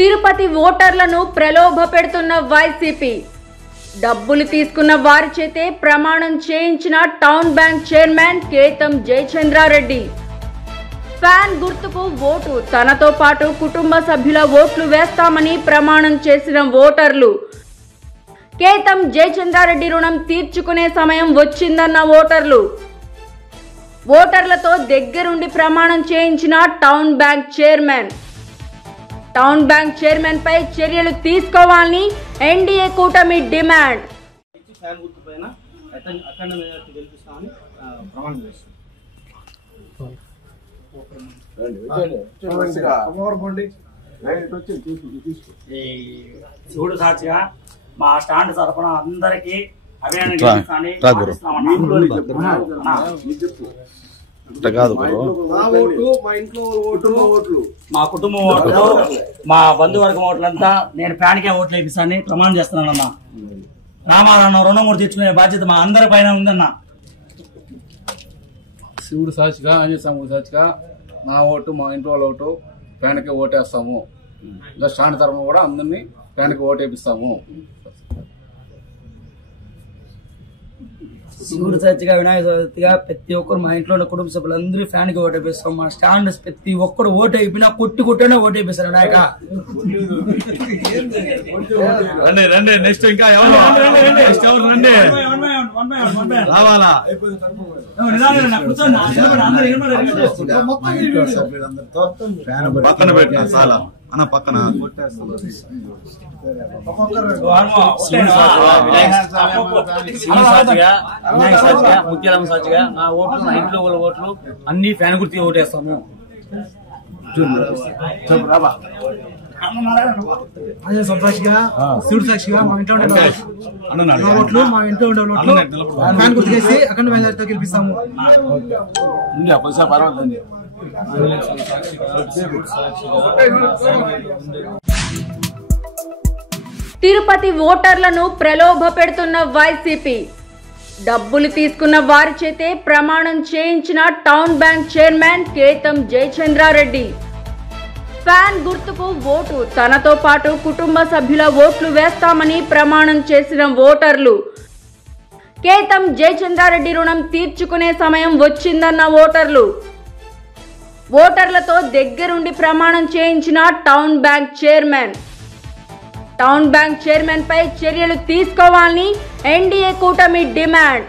తిరుపతి ఓటర్లను ప్రలోభపెడుతున్న వైసీపీ డబ్బులు తీసుకున్న వారి చేతే ప్రమాణం చేయించిన town bank chairman Ketham Jayachandra Reddy. Fan గుర్తుకు ఓటు, తనతో పాటు కుటుంబ సభ్యుల ఓట్లు వేస్తామని ప్రమాణం చేసిన ఓటర్లు. కేతం జయచంద్రారెడ్డి రుణం తీర్చుకునే సమయం వచ్చిందన్న ఓటర్లు. ఓటర్లతో దగ్గరుండి ప్రమాణం చేయించిన town bank chairman. Town bank chairman పై చర్యలు తీసుకోవాలని ఎన్డీఏ కూటమి డిమాండ్. శివుడు సాక్షిగా మా స్టాండ్ తరఫున అందరికి మా కుటుంబం ఓట్లు, మా బంధువర్గం ఓట్లంతా నేను ఫ్యాన్కే ఓట్లు వేపిస్తానని ప్రమాణం చేస్తున్నానన్నా. రామారావు రుణం కూడా తెచ్చుకునే బాధ్యత మా అందరి పైన ఉందన్నా. శివుడు సాక్షిగా, ఆంజనేయ స్వామి సాక్షిగా నా ఓటు, మా ఇంట్లో వాళ్ళ ఓటు ఫ్యాన్కే ఓటేస్తాము. ఇంకా స్టాండ్ తరఫున కూడా అందరినీ ఫ్యాన్కి ఓటు వేపిస్తాము. శివుడు సాక్షిగా, వినాయక చవితిగా ప్రతి ఒక్కరు మా ఇంట్లో ఉన్న కుటుంబ సభ్యులందరూ ఫ్యాన్ కి ఓటు వేపిస్తాం. మా స్టాండ్ ప్రతి ఒక్కరు ఓటు అయిపోయినా కొట్టుకుంటేనే ఓటు వేపిస్తారు. వినాయక రండి నెక్స్ట్ ఇంకా ఎవరు రండి రావాలా? పక్కన పెట్టిన చాలా అన్న పక్కన ముఖ్యరామ సాక్షిగా నా ఓట్లు, నా ఇంట్లో వాళ్ళ ఓట్లు అన్ని ఫ్యాన్ గుర్తి ఓటేస్తాము. సాక్షిగా, శివుడు సాక్షిగా మా ఇంట్లో ఉండే ఓట్లు, మా ఇంట్లో ఉండే ఓట్లు ఫ్యాన్ గుర్తు చేసి అఖండ మెజారిటీతో గెలిపిస్తాము. తిరుపతి ఓటర్లను ప్రలోభపెడుతున్న వైసీపీ డబ్బులు తీసుకున్న వారి చేతే ప్రమాణం చేయించిన town bank chairman Ketham Jayachandra Reddy. Fan గుర్తుకు ఓటు, తనతో పాటు కుటుంబ సభ్యుల ఓట్లు వేస్తామని ప్రమాణం చేసిన ఓటర్లు. కేతం జయచంద్రారెడ్డి రుణం తీర్చుకునే సమయం వచ్చిందన్న ఓటర్లు. ఓటర్లతో దగ్గరుండి ప్రమాణం చేయించిన town bank chairman. Town bank chairman పై చర్యలు తీసుకోవాలని ఎన్డీఏ కూటమి డిమాండ్.